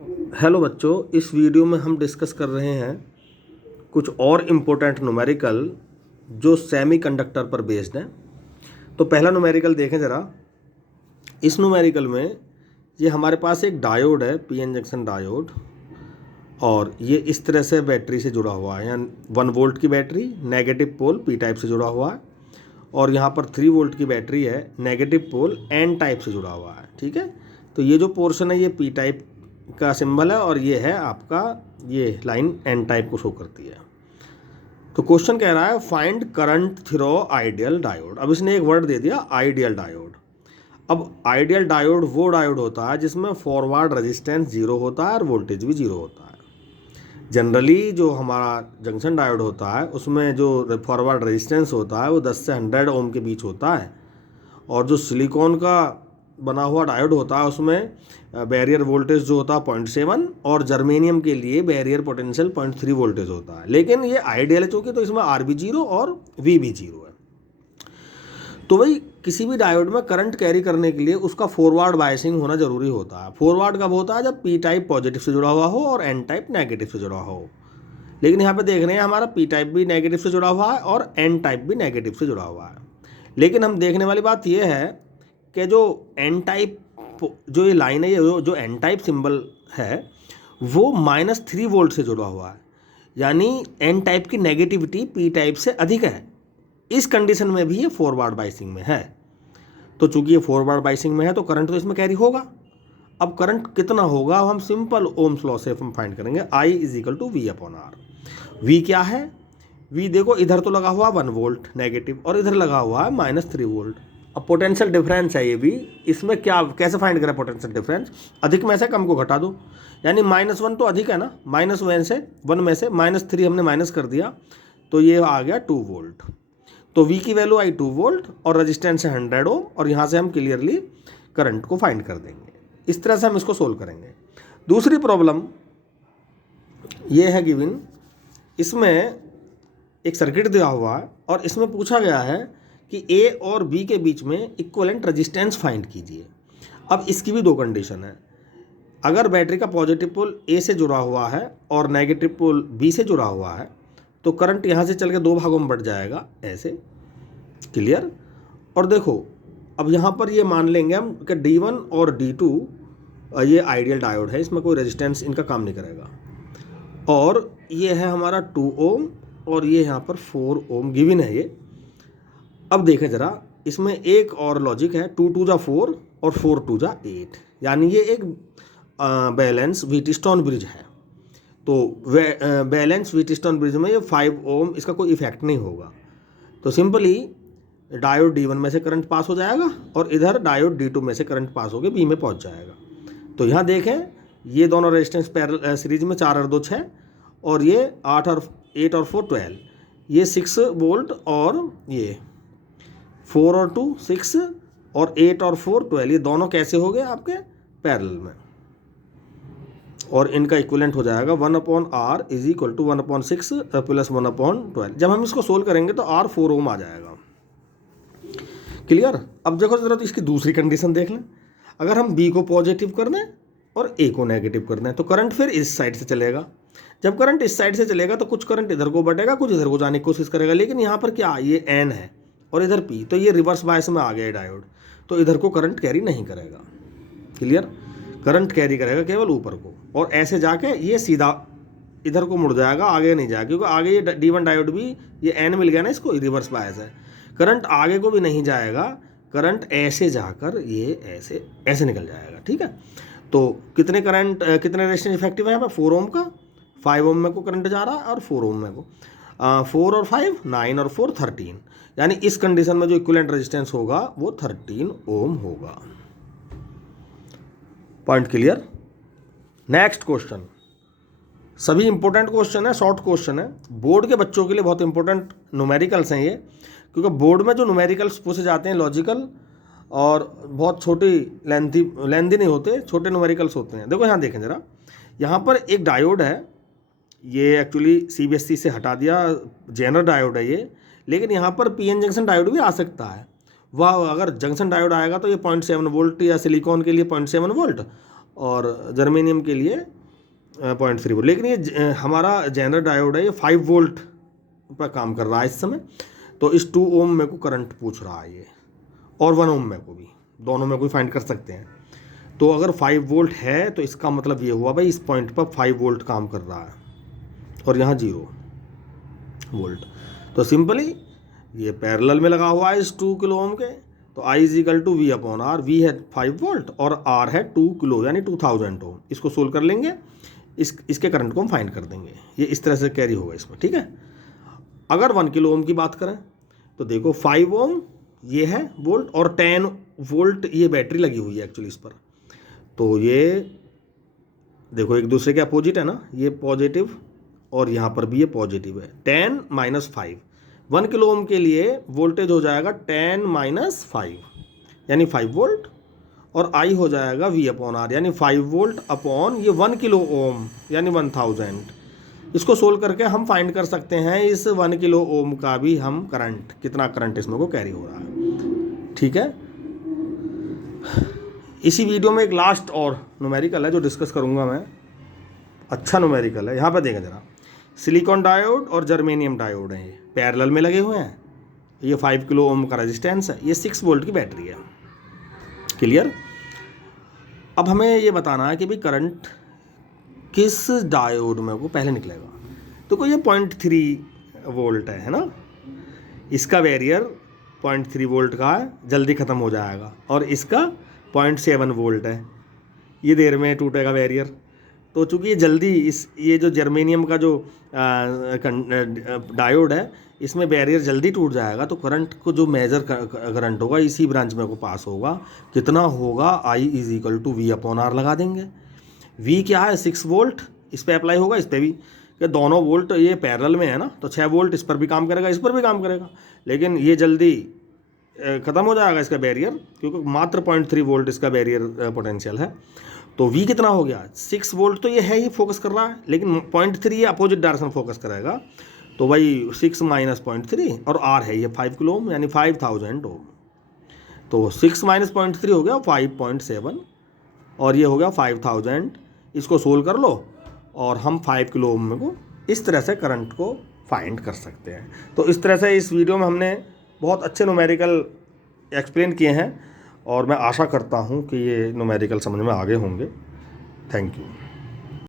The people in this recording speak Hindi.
हेलो बच्चों, इस वीडियो में हम डिस्कस कर रहे हैं कुछ और इम्पोर्टेंट न्यूमेरिकल जो सेमीकंडक्टर पर बेस्ड हैं। तो पहला न्यूमेरिकल देखें ज़रा। इस न्यूमेरिकल में ये हमारे पास एक डायोड है, पीएन जंक्शन डायोड, और ये इस तरह से बैटरी से जुड़ा हुआ है। यहाँ 1 वोल्ट की battery, negative pole P type से जुड़ा हुआ है, और यहाँ पर 3 वोल्ट की बैटरी है, नेगेटिव पोल एन टाइप से जुड़ा हुआ है। ठीक है, तो ये जो पोर्शन है ये पी टाइप का सिंबल है, और ये है आपका, ये लाइन एन टाइप को शो करती है। तो क्वेश्चन कह रहा है find current throw ideal diode. अब इसने एक वर्ड दे दिया, आइडियल डायोड। अब आइडियल डायोड वो डायोड होता है जिसमें फॉरवर्ड रेजिस्टेंस 0 होता है और वोल्टेज भी 0 होता है। जनरली जो हमारा जंक्शन डायोड होता है उसमें जो फॉरवर्ड रेजिस्टेंस होता है वो 10 से 100 ओम के बीच होता है, और जो सिलिकॉन का बना हुआ डायोड होता है उसमें बैरियर वोल्टेज जो होता है 0.7, और जर्मेनियम के लिए बैरियर पोटेंशियल 0.3 वोल्टेज होता है। लेकिन ये आइडियल है चूँकि, तो इसमें आर भी 0 और वी भी 0 है। तो भाई किसी भी डायोड में करंट कैरी करने के लिए उसका फॉरवर्ड बायसिंग होना जरूरी होता है। फॉरवर्ड कब होता है? जब पी टाइप पॉजिटिव से जुड़ा हुआ हो और एन टाइप नेगेटिव से जुड़ा हो। लेकिन यहाँ पे देख रहे हैं हमारा पी टाइप भी नेगेटिव से जुड़ा हुआ है और एन टाइप भी नेगेटिव से जुड़ा हुआ है। लेकिन हम देखने वाली बात यह है कि जो एन टाइप, जो ये लाइन है, ये जो एन टाइप सिंबल है वो -3 वोल्ट से जुड़ा हुआ है, यानी एन टाइप की नेगेटिविटी पी टाइप से अधिक है। इस कंडीशन में भी ये फॉरवर्ड बायसिंग में है। तो चूंकि ये फॉरवर्ड बायसिंग में है तो करंट तो इसमें कैरी होगा। अब करंट कितना होगा हम सिंपल ओम्स लॉ से हम फाइंड करेंगे। I = V/R। V क्या है? V देखो, इधर तो लगा हुआ 1 वोल्ट नेगेटिव और इधर लगा हुआ है -3 वोल्ट। अब पोटेंशियल डिफरेंस है ये भी। इसमें क्या, कैसे फाइंड करें पोटेंशियल डिफरेंस? अधिक में से कम को घटा दो, यानी -1 तो अधिक है ना, -1 में से -3 हमने माइनस कर दिया, तो ये आ गया 2 वोल्ट। तो V की वैल्यू आई 2 वोल्ट और रेजिस्टेंस है 100 ओम, और यहाँ से हम क्लियरली करंट को फाइंड कर देंगे। इस तरह से हम इसको सोल्व करेंगे। दूसरी प्रॉब्लम ये है गिवन, इसमें एक सर्किट दिया हुआ है और इसमें पूछा गया है कि A और B के बीच में इक्विवेलेंट रेजिस्टेंस फाइंड कीजिए। अब इसकी भी 2 कंडीशन है। अगर बैटरी का पॉजिटिव पोल A से जुड़ा हुआ है और नेगेटिव पोल B से जुड़ा हुआ है तो करंट यहाँ से चल के 2 भागों में बढ़ जाएगा, ऐसे। क्लियर? और देखो, अब यहाँ पर ये मान लेंगे हम कि D1 और D2 ये आइडियल डायोड है, इसमें कोई रेजिस्टेंस इनका काम नहीं करेगा। और ये है हमारा 2 ओम और ये यहाँ पर 4 ओम गिवन है ये। अब देखें ज़रा, इसमें एक और लॉजिक है, 2 2 जा 4 और 4 2 जा 8, यानी ये एक बैलेंस व्हीटस्टोन ब्रिज है। तो बैलेंस व्हीटस्टोन ब्रिज में ये 5 ओम इसका कोई इफेक्ट नहीं होगा। तो सिंपली डायोड D1 में से करंट पास हो जाएगा और इधर डायोड D2 में से करंट पास होकर B में पहुंच जाएगा। तो यहाँ देखें, ये दोनों रेजिस्टेंस पैरेलल सीरीज में 4 और 2 6, और ये 8 और 4 12, ये 6 वोल्ट, और ये 4 और 2 6, और 8 और 4 12, ये दोनों कैसे हो गए आपके पैरेलल में, और इनका इक्विवेलेंट हो जाएगा 1/R = 1/6 + 1/12। जब हम इसको सोल्व करेंगे तो R 4 ओम आ जाएगा। क्लियर? अब देखो जरा, तो इसकी दूसरी कंडीशन देख लें। अगर हम B को पॉजिटिव कर दें और A को नेगेटिव कर दें तो करंट फिर इस साइड से चलेगा। जब करंट इस साइड से चलेगा तो कुछ करंट इधर को बढ़ेगा, कुछ इधर को जाने की कोशिश करेगा। लेकिन यहाँ पर क्या, ये N है और इधर P, तो ये रिवर्स बायस में आ गया डायोड, तो इधर को करंट कैरी नहीं करेगा। क्लियर? करंट कैरी करेगा केवल ऊपर को, और ऐसे जाके ये सीधा इधर को मुड़ जाएगा, आगे नहीं जाएगा, क्योंकि आगे ये D1 डायोड भी, ये N मिल गया ना इसको, रिवर्स बायस है। करंट आगे को भी नहीं जाएगा, करंट ऐसे जाकर ये ऐसे ऐसे निकल जाएगा। ठीक है, तो कितने रेजिस्टेंस इफेक्टिव है यहाँ पर? 4 ओम का, 5 ओम में को करंट जा रहा है और 4 ओम में को 4 और 5 9 और 4 13, यानी इस कंडीशन में जो इक्विवेलेंट रेजिस्टेंस होगा वो 13 ओम होगा। Point clear? नेक्स्ट क्वेश्चन, सभी इंपॉर्टेंट क्वेश्चन है, शॉर्ट क्वेश्चन है, बोर्ड के बच्चों के लिए बहुत इंपॉर्टेंट न्यूमेरिकल्स हैं ये, क्योंकि बोर्ड में जो न्यूमेरिकल्स पूछे जाते हैं लॉजिकल और बहुत छोटी लेंथी नहीं होते, छोटे न्यूमेरिकल्स होते हैं। देखो यहाँ देखें ज़रा, यहाँ पर एक डायोड है, ये एक्चुअली CBSE से हटा दिया, जेनर डायोड है ये, लेकिन यहाँ पर PN जंक्शन डायोड भी आ सकता है। वह अगर जंक्शन डायोड आएगा तो ये 0.7 वोल्ट, या सिलिकॉन के लिए 0.7 वोल्ट, और जर्मेनियम के लिए 0.3 वोल्ट। लेकिन ये हमारा जेनर डायोड है, ये 5 वोल्ट पर काम कर रहा है इस समय। तो इस 2 ओम में को करंट पूछ रहा है ये, और 1 ओम में को भी, दोनों में को फाइंड कर सकते हैं। तो अगर 5 वोल्ट है तो इसका मतलब ये हुआ भाई इस पॉइंट पर 5 वोल्ट काम कर रहा है और यहाँ 0 वोल्ट। तो सिंपली ये पैरेलल में लगा हुआ है इस 2 किलो ओम के। तो I is equal to V upon R, V है 5 वोल्ट और R है 2 किलो यानी 2000 ओम। इसको सोल्व कर लेंगे, इसके करंट को हम फाइंड कर देंगे। ये इस तरह से कैरी होगा इसमें, ठीक है। अगर 1 किलो ओम की बात करें तो देखो 5 ओम ये है वोल्ट और 10 वोल्ट ये बैटरी लगी हुई है एक्चुअली इस पर। तो ये देखो एक दूसरे के अपोजिट है ना, ये पॉजिटिव और यहाँ पर भी ये पॉजिटिव है। 10 माइनस 5, 1 किलो ओम के लिए वोल्टेज हो जाएगा 10 माइनस 5 यानी 5 वोल्ट, और I हो जाएगा V अपॉन R यानी 5 वोल्ट अपॉन ये 1 किलो ओम यानी 1000। इसको सोल्व करके हम फाइंड कर सकते हैं इस 1 किलो ओम का भी हम करंट, कितना करंट इसमें को कैरी हो रहा है, ठीक है। इसी वीडियो में एक लास्ट और न्यूमेरिकल है जो डिस्कस करूंगा मैं, अच्छा न्यूमेरिकल है। यहाँ पर देखें जरा, सिलिकॉन डायोड और जर्मेनियम डायोड हैं, ये पैरेलल में लगे हुए हैं। ये 5 किलो ओम का रेजिस्टेंस है, ये 6 वोल्ट की बैटरी है। क्लियर। अब हमें ये बताना है कि भाई करंट किस डायोड में को पहले निकलेगा। तो कोई ये 0.3 वोल्ट है ना, इसका बैरियर 0.3 वोल्ट का है, जल्दी ख़त्म हो जाएगा, और इसका 0.7 वोल्ट है, ये देर में टूटेगा बैरियर। तो चूँकि ये जल्दी ये जो जर्मेनियम का जो डायोड है इसमें बैरियर जल्दी टूट जाएगा, तो करंट को जो मेजर करंट होगा इसी ब्रांच में को पास होगा। कितना होगा, I is equal to V upon R लगा देंगे। V क्या है, 6 वोल्ट, इस पर अप्लाई होगा, इस पर भी, कि दोनों वोल्ट ये पैरेलल में है ना, तो 6 वोल्ट इस पर भी काम करेगा, इस पर भी काम करेगा, लेकिन ये जल्दी ख़त्म हो जाएगा इसका बैरियर, क्योंकि मात्र 0.3 वोल्ट इसका बैरियर पोटेंशियल है। तो V कितना हो गया, 6 वोल्ट तो ये है ही फोकस कर रहा है, लेकिन 0.3 ये अपोजिट डायरेक्शन फोकस करेगा। तो भाई 6 माइनस 0.3 और R है ये 5 किलो ओम यानी 5000 ओम। तो 6 माइनस 0.3 हो गया 5.7 और ये हो गया 5000। इसको सोल्व कर लो और हम 5 किलो ओम में को इस तरह से करंट को फाइंड कर सकते हैं। तो इस तरह से इस वीडियो में हमने बहुत अच्छे न्यूमेरिकल एक्सप्लेन किए हैं और मैं आशा करता हूँ कि ये न्यूमेरिकल समझ में आगे होंगे। Thank you.